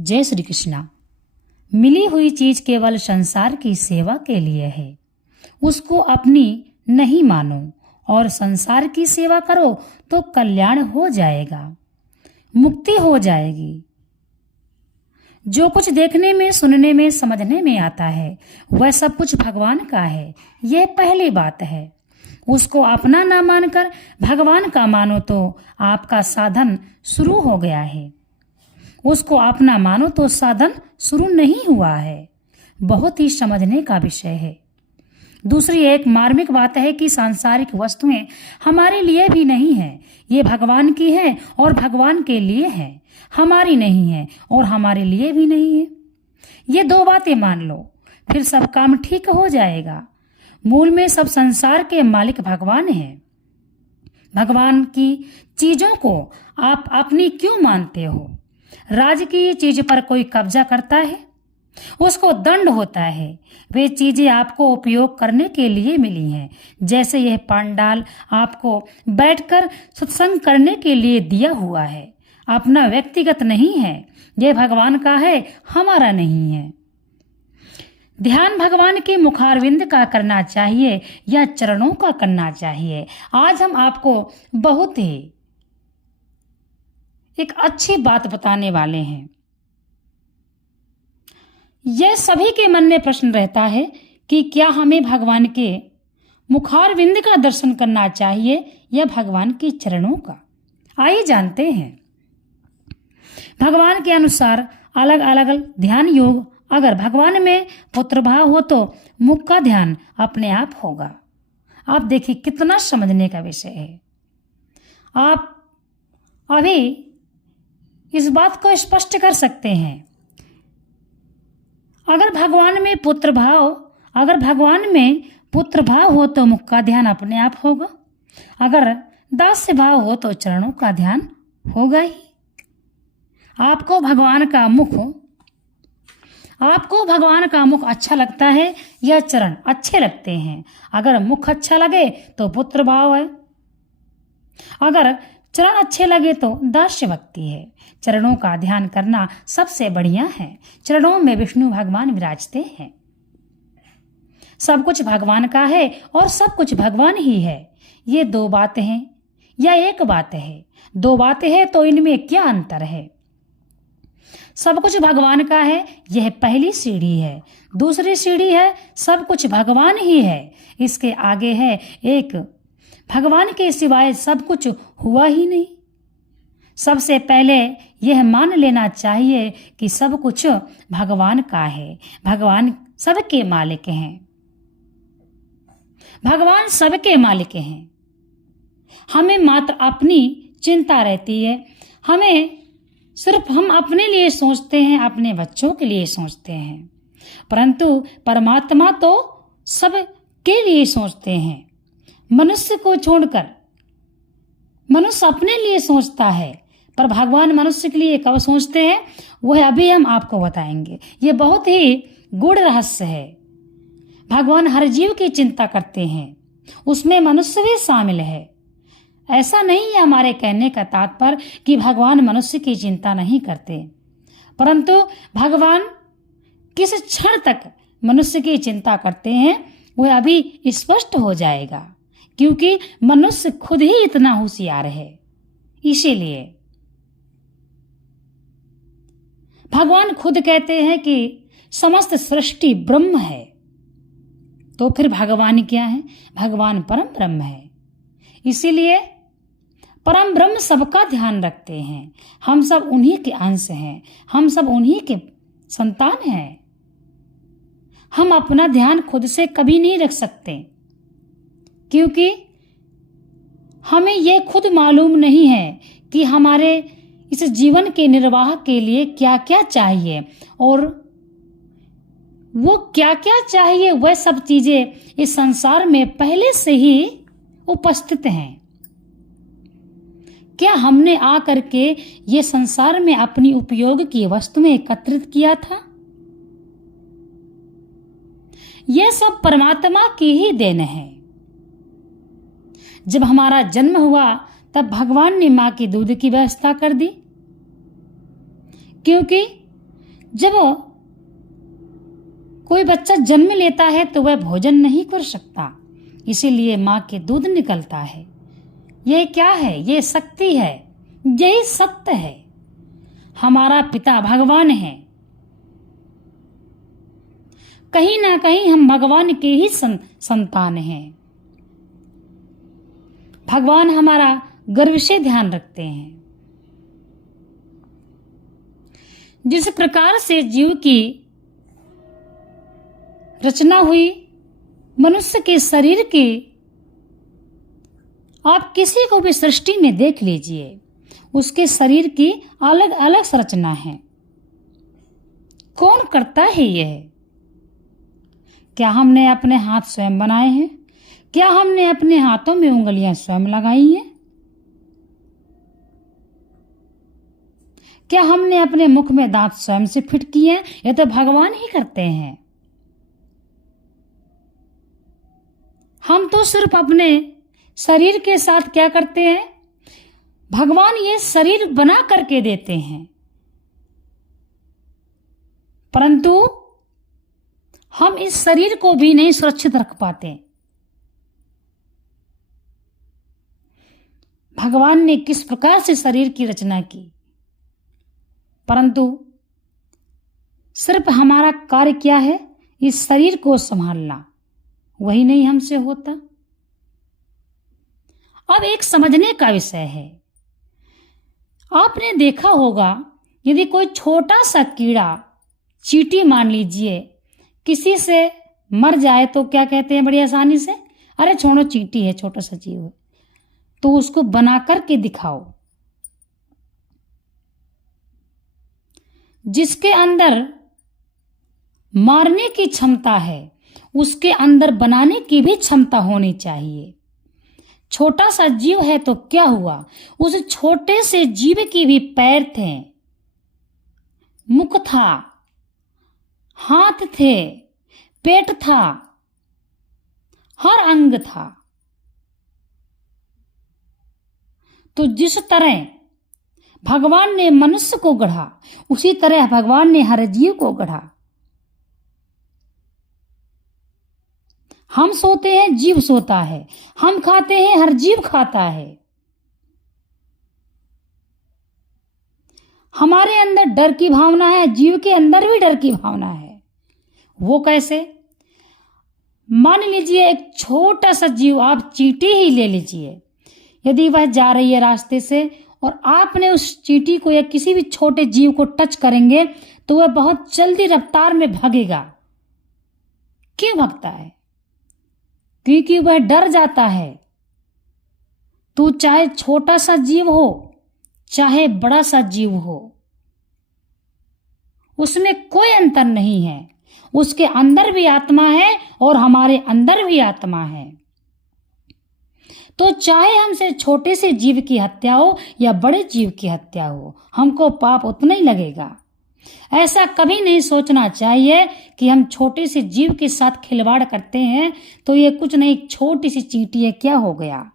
जय श्री कृष्णा। मिली हुई चीज केवल संसार की सेवा के लिए है, उसको अपनी नहीं मानो और संसार की सेवा करो तो कल्याण हो जाएगा, मुक्ति हो जाएगी। जो कुछ देखने में, सुनने में, समझने में आता है वह सब कुछ भगवान का है, यह पहली बात है। उसको अपना ना मानकर भगवान का मानो तो आपका साधन शुरू हो गया है। उसको अपना मानो तो साधन शुरू नहीं हुआ है। बहुत ही समझने का विषय है। दूसरी एक मार्मिक बात है कि सांसारिक वस्तुएं हमारे लिए भी नहीं है, ये भगवान की है और भगवान के लिए है, हमारी नहीं है और हमारे लिए भी नहीं है। ये दो बातें मान लो, फिर सब काम ठीक हो जाएगा। मूल में सब संसार के मालिक भगवान हैं। भगवान की चीजों को आप अपनी क्यों मानते हो? राज की चीज पर कोई कब्जा करता है, उसको दंड होता है। वे चीजें आपको उपयोग करने के लिए मिली हैं। जैसे यह पंडाल आपको बैठकर सत्संग करने के लिए दिया हुआ है, अपना व्यक्तिगत नहीं है, यह भगवान का है, हमारा नहीं है। ध्यान भगवान के मुखारविंद का करना चाहिए या चरणों का करना चाहिए। आज हम आपको बहुत ही एक अच्छी बात बताने वाले हैं। यह सभी के मन में प्रश्न रहता है कि क्या हमें भगवान के मुखारविंद का दर्शन करना चाहिए या भगवान के चरणों का। आइए जानते हैं। भगवान के अनुसार अलग अलग ध्यान योग, अगर भगवान में पुत्र भाव हो तो मुख का ध्यान अपने आप होगा। आप देखिए कितना समझने का विषय है। आप अभी इस बात को स्पष्ट कर सकते हैं। अगर भगवान में पुत्र भाव हो तो मुख का ध्यान अपने आप होगा। अगर दास्य भाव हो तो चरणों का ध्यान होगा ही। आपको भगवान का मुख अच्छा लगता है या चरण अच्छे लगते हैं? अगर मुख अच्छा लगे तो पुत्र भाव है, अगर चरण अच्छे लगे तो दास्य भक्ति है। चरणों का ध्यान करना सबसे बढ़िया है। चरणों में विष्णु भगवान विराजते हैं। सब कुछ भगवान का है और सब कुछ भगवान ही है। ये दो बातें हैं या एक बात है? दो बातें हैं तो इनमें क्या अंतर है? सब कुछ भगवान का है, यह पहली सीढ़ी है। दूसरी सीढ़ी है सब कुछ भगवान ही है। इसके आगे है एक भगवान के सिवाय सब कुछ हुआ ही नहीं। सबसे पहले यह मान लेना चाहिए कि सब कुछ भगवान का है। भगवान सबके मालिक हैं। भगवान सबके मालिक हैं। हमें मात्र अपनी चिंता रहती है। हमें सिर्फ हम अपने लिए सोचते हैं, अपने बच्चों के लिए सोचते हैं, परंतु परमात्मा तो सब के लिए सोचते हैं। मनुष्य को छोड़कर मनुष्य अपने लिए सोचता है, पर भगवान मनुष्य के लिए कब सोचते हैं वह अभी हम आपको बताएंगे। ये बहुत ही गूढ़ रहस्य है। भगवान हर जीव की चिंता करते हैं, उसमें मनुष्य भी शामिल है। ऐसा नहीं है हमारे कहने का तात्पर्य कि भगवान मनुष्य की चिंता नहीं करते, परंतु भगवान किस क्षण तक मनुष्य की चिंता करते हैं वह अभी स्पष्ट हो जाएगा, क्योंकि मनुष्य खुद ही इतना होशियार है। इसीलिए भगवान खुद कहते हैं कि समस्त सृष्टि ब्रह्म है। तो फिर भगवान क्या है? भगवान परम ब्रह्म है। इसीलिए परम ब्रह्म सबका ध्यान रखते हैं। हम सब उन्हीं के अंश हैं, हम सब उन्हीं के संतान हैं। हम अपना ध्यान खुद से कभी नहीं रख सकते, क्योंकि हमें यह खुद मालूम नहीं है कि हमारे इस जीवन के निर्वाह के लिए क्या क्या चाहिए, और वो क्या क्या चाहिए वह सब चीजें इस संसार में पहले से ही उपस्थित हैं। क्या हमने आकर के ये संसार में अपनी उपयोग की वस्तुएं एकत्रित किया था? यह सब परमात्मा की ही देन है। जब हमारा जन्म हुआ तब भगवान ने मां की दूध की व्यवस्था कर दी, क्योंकि जब कोई बच्चा जन्म लेता है तो वह भोजन नहीं कर सकता, इसीलिए माँ के दूध निकलता है। ये क्या है? ये शक्ति है, यही सत्य है। हमारा पिता भगवान है। कहीं ना कहीं हम भगवान के ही संतान हैं। भगवान हमारा गर्व से ध्यान रखते हैं। जिस प्रकार से जीव की रचना हुई, मनुष्य के शरीर की, आप किसी को भी सृष्टि में देख लीजिए, उसके शरीर की अलग अलग संरचना है। कौन करता है यह? क्या हमने अपने हाथ स्वयं बनाए हैं? क्या हमने अपने हाथों में उंगलियां स्वयं लगाई हैं? क्या हमने अपने मुख में दांत स्वयं से फिट किए हैं? यह तो भगवान ही करते हैं। हम तो सिर्फ अपने शरीर के साथ क्या करते हैं? भगवान ये शरीर बना करके देते हैं, परंतु हम इस शरीर को भी नहीं सुरक्षित रख पाते। भगवान ने किस प्रकार से शरीर की रचना की, परंतु सिर्फ हमारा कार्य क्या है? इस शरीर को संभालना, वही नहीं हमसे होता। अब एक समझने का विषय है। आपने देखा होगा, यदि कोई छोटा सा कीड़ा, चींटी मान लीजिए, किसी से मर जाए तो क्या कहते हैं बड़ी आसानी से? अरे छोड़ो, चींटी है, छोटा सा जीव है। तो उसको बना करके दिखाओ। जिसके अंदर मारने की क्षमता है, उसके अंदर बनाने की भी क्षमता होनी चाहिए। छोटा सा जीव है तो क्या हुआ? उस छोटे से जीव के भी पैर थे, मुख था, हाथ थे, पेट था, हर अंग था। तो जिस तरह भगवान ने मनुष्य को गढ़ा, उसी तरह भगवान ने हर जीव को गढ़ा। हम सोते हैं, जीव सोता है। हम खाते हैं, हर जीव खाता है। हमारे अंदर डर की भावना है, जीव के अंदर भी डर की भावना है। वो कैसे? मान लीजिए एक छोटा सा जीव, आप चींटी ही ले लीजिए, यदि वह जा रही है रास्ते से और आपने उस चींटी को या किसी भी छोटे जीव को टच करेंगे तो वह बहुत जल्दी रफ्तार में भागेगा। क्यों भागता है? क्योंकि वह डर जाता है। तो चाहे छोटा सा जीव हो, चाहे बड़ा सा जीव हो, उसमें कोई अंतर नहीं है। उसके अंदर भी आत्मा है और हमारे अंदर भी आत्मा है। तो चाहे हमसे छोटे से जीव की हत्या हो या बड़े जीव की हत्या हो, हमको पाप उतना ही लगेगा। ऐसा कभी नहीं सोचना चाहिए कि हम छोटे से जीव के साथ खिलवाड़ करते हैं तो ये कुछ नहीं, छोटी सी चींटी है, क्या हो गया।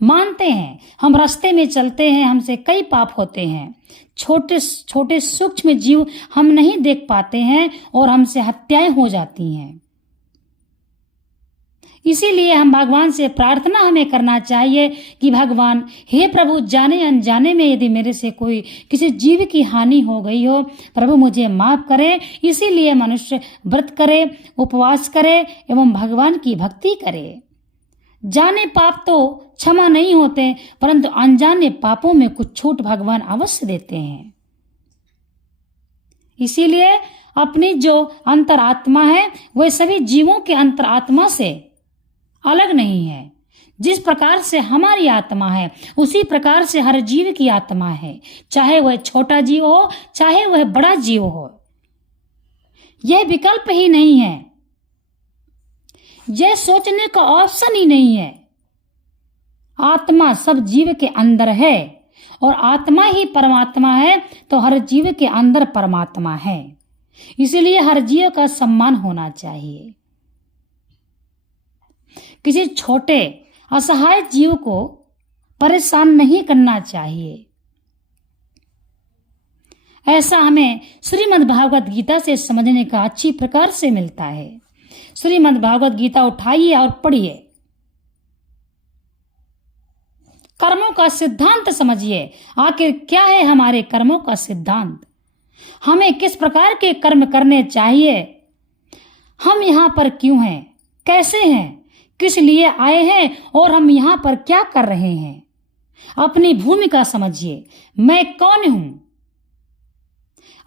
मानते हैं हम रास्ते में चलते हैं, हमसे कई पाप होते हैं। छोटे छोटे सूक्ष्म जीव हम नहीं देख पाते हैं और हमसे हत्याएं हो जाती हैं। इसीलिए हम भगवान से प्रार्थना हमें करना चाहिए कि भगवान, हे प्रभु, जाने अनजाने में यदि मेरे से कोई किसी जीव की हानि हो गई हो, प्रभु मुझे माफ करे। इसीलिए मनुष्य व्रत करे, उपवास करे एवं भगवान की भक्ति करे। जाने पाप तो क्षमा नहीं होते, परंतु अनजाने पापों में कुछ छूट भगवान अवश्य देते हैं। इसीलिए अपनी जो अंतरात्मा है वह सभी जीवों के अंतरात्मा से अलग नहीं है। जिस प्रकार से हमारी आत्मा है, उसी प्रकार से हर जीव की आत्मा है, चाहे वह छोटा जीव हो, चाहे वह बड़ा जीव हो। यह विकल्प ही नहीं है, यह सोचने का ऑप्शन ही नहीं है। आत्मा सब जीव के अंदर है और आत्मा ही परमात्मा है, तो हर जीव के अंदर परमात्मा है। इसलिए हर जीव का सम्मान होना चाहिए। किसी छोटे असहाय जीव को परेशान नहीं करना चाहिए। ऐसा हमें श्रीमद् भागवत गीता से समझने का अच्छी प्रकार से मिलता है। श्रीमद् भागवत गीता उठाइए और पढ़िए। कर्मों का सिद्धांत समझिए। आखिर क्या है हमारे कर्मों का सिद्धांत? हमें किस प्रकार के कर्म करने चाहिए? हम यहाँ पर क्यों हैं? कैसे हैं? किस लिए आए हैं? और हम यहाँ पर क्या कर रहे हैं? अपनी भूमिका समझिए। मैं कौन हूं?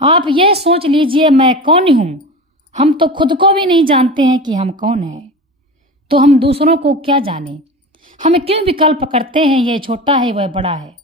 आप यह सोच लीजिए, मैं कौन हूं? हम तो खुद को भी नहीं जानते हैं कि हम कौन हैं, तो हम दूसरों को क्या जाने? हम क्यों विकल्प करते हैं, यह छोटा है वह बड़ा है।